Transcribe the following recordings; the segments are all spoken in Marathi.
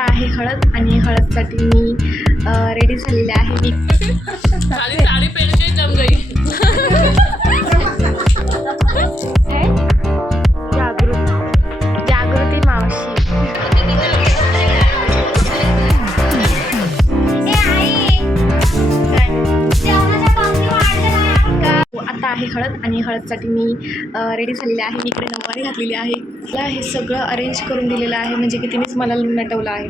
आता आहे हळद आणि हळदसाठी मी रेडी झालेले आहे. मी साड़ी पहन के जम गई. जागृती मावशी. आता आहे हळद आणि हळदसाठी मी रेडी झालेले आहे. मी इकडे नऊवारी घातलेली आहे. मला हे सगळं अरेंज करून दिलेलं आहे, म्हणजे की तिनेच मला नटवलं आहे.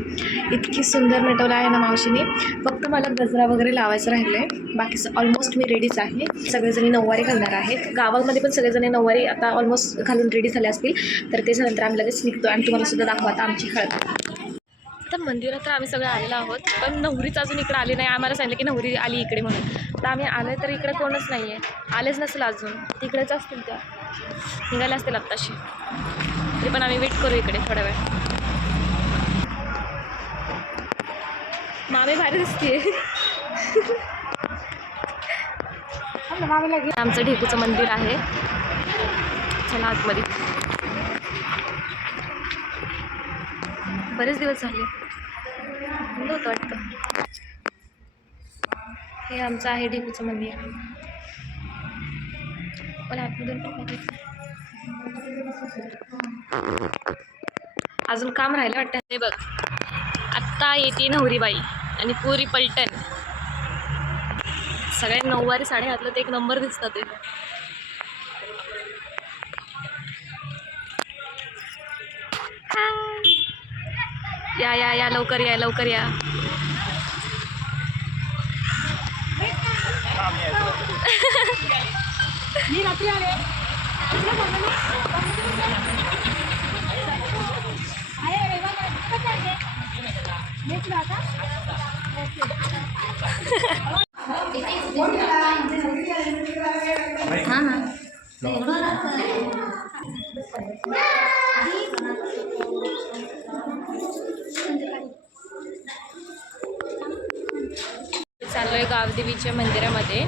इतकी सुंदर नटवलं आहे ना मावशीने. फक्त मला गजरा वगैरे लावायचं राहिलं आहे, बाकी ऑलमोस्ट मी रेडीच आहे. सगळेजणी नऊवारी घालणार आहेत. गावामध्ये पण सगळेजणी नऊवारी आता ऑलमोस्ट घालून रेडी झाले असतील. तर त्याच्यानंतर आम्ही लगेच निघतो आणि तुम्हाला सुद्धा दाखवू आता आमची हळद. आता मंदिरात तर आम्ही सगळे आलेलो आहोत, पण नवरीच अजून इकडे आली नाही. आम्हाला सांगितलं की नवरी आली इकडे म्हणून. तर आम्ही आलो तर इकडे कोणच नाही आहे. आलेच नसेल अजून, तिकडेच असतील, त्या निघाल्या असतील आत्ताशी. तरी पण आम्ही वेट करू इकडे थोडा वेळ. मामी भारी दिसते. आमचं ढेकूचं मंदिर आहे. चला आतमध्ये. बरेच दिवस झाले नव्हतं वाटतं. हे आमचं आहे ढेकूचं मंदिर. मला आतमधून अजून काम राहिलं वाटतं. हे बघ, आत्ता येते नवरीबाई आणि पुरी पलटण. सगळ्या नऊवारी साड्या घातलं तर एक नंबर दिसतात ते. या या या लवकर या, लवकर या. चाललोय गावदेवीच्या मंदिरामध्ये.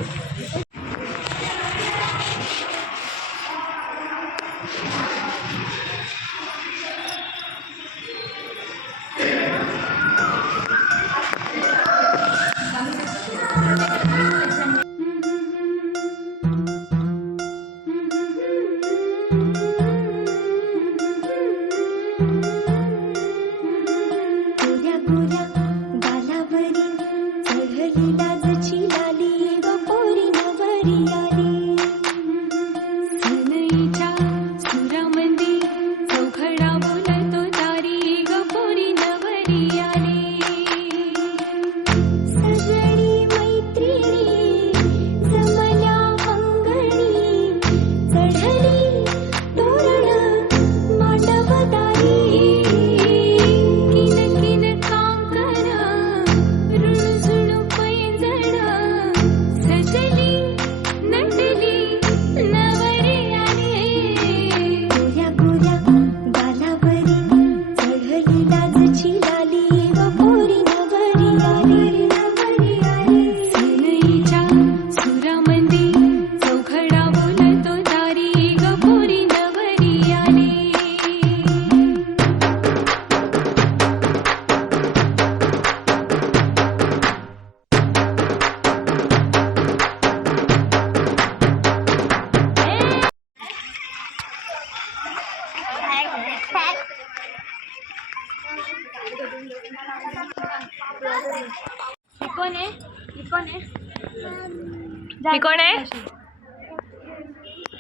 कोण आहे?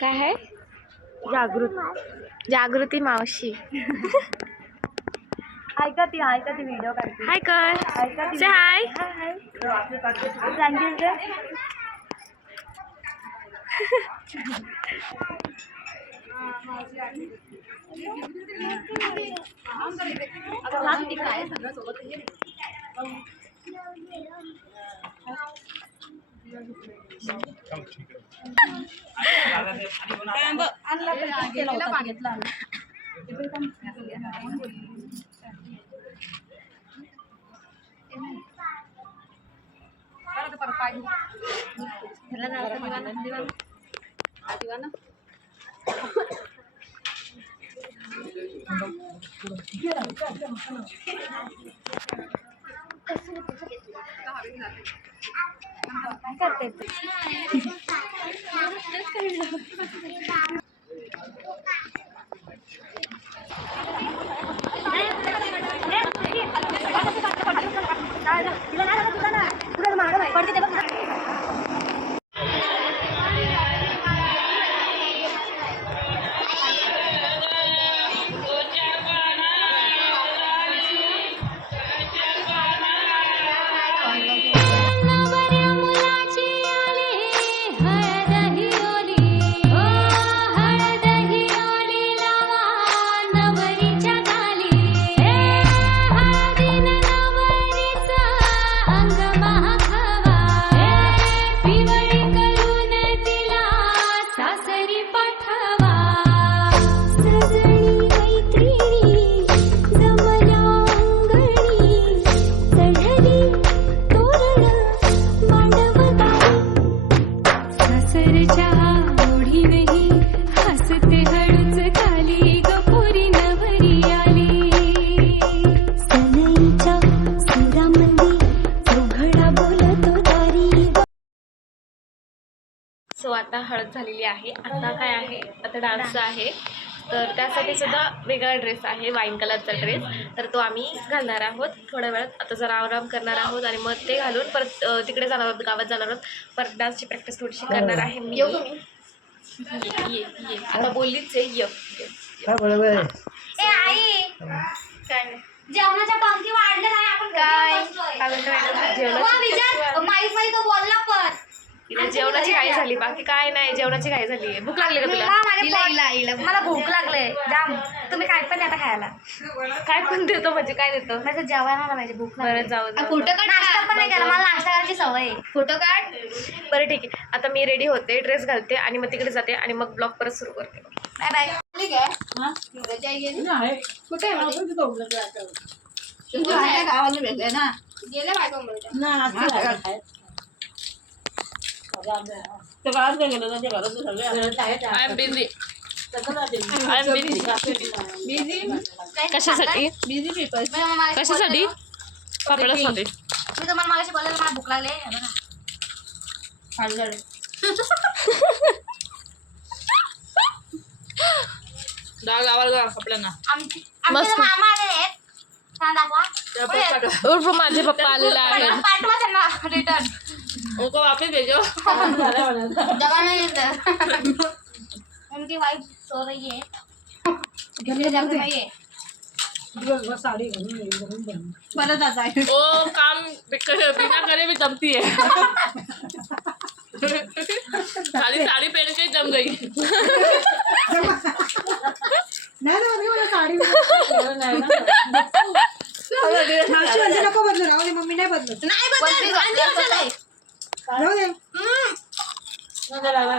काय आहे? जागृती मावशी. ऐका ती व्हिडिओ काढते. हाय कर. से हाय. सो आता हळद झालेली आहे. आता काय आहे, आता डान्स आहे, तर त्यासाठी सुद्धा वेगळा ड्रेस आहे, वाईन कलरचा ड्रेस. तर तो आम्ही घालणार आहोत थोड्या वेळात. आता जरा आराम करणार आहोत आणि मग ते घालून परत तिकडे जाणार आहोत, गावात जाणार आहोत. परत डान्सची प्रॅक्टिस थोडीशी करणार आहे मी. येऊ तुम्ही ये आता बोललीच आहे. जेवणाच्या पंक्ती वाढल्या नाही आपण जेवणाची घाई झाली, बाकी काय नाही. जेवणाची घाई झाली. भूक लागली का तुला? मला भूक लागले जाम. तुम्ही काय पण आता खायला काय पण देतो म्हणजे काय देतो? माझं जेवायला पाहिजे भूक बरं जाऊ दे. फोटो काढ. नाश्ता पण नाही केला, मला नाश्ता करायची सवय आहे. फोटो काढ. बरं ठीक आहे. आता मी रेडी होते, ड्रेस घालते आणि मग तिकडे जाते आणि मग ब्लॉग परत सुरू करते. Bye bye. कशासाठी? कशासाठी? पापडासाठी. मी तुम्हाला मागाशी बोलले मला भूक लागले. मस्त. मामा आलेले आहेत. छान दाखवा. उर्फ माझे पप्पा आलेले आहेत. पाठवा त्यांना रिटर्न. उनको वापस भेजो. जगह नहीं है. उनकी वाइफ सो रही है. वो काम बिना करे भी जमती है. खाली साड़ी पहन के जम गई. नको बदलू. राहू दे, मम्मी नाही बदलत. राहू दे,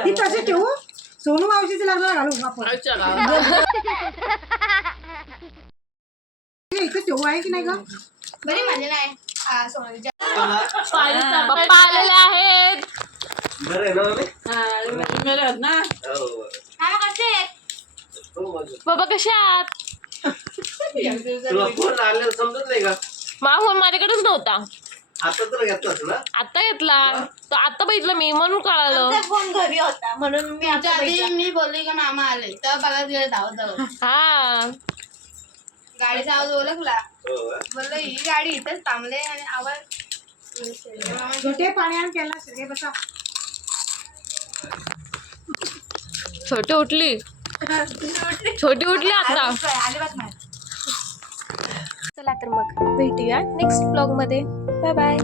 ती तशी ठेवू. सोनू मावशीचं लग्न घालू आपण. अच्छा इथं ठेवू आहे की नाही ग? बरी मजा नाही. सोनालीच्या पप्पा आलेले आहेत. मामा कसे आहेत? बाबा कशा आहात? तुला फोन आलेला समजत नाही का? फोन माझ्याकडेच नव्हता. आता तर घेतलास ना? आता घेतला तो, आता बघितलं मी म्हणून कळालं. फोन घरी होता म्हणून मी बोलली का मामा आले तेव्हा बघा गेले धावत हा गाडीचा आवाज ओळखला. हो. बोललो ही गाडी इथेच थांबले आणि आवाज छोटे पाण्यान केला सगळे बसा. छोटी उठली. छोटी उठली आता. अजिबात नाही. चला तर मग भेटूया नेक्स्ट ब्लॉग मध्ये. Bye bye.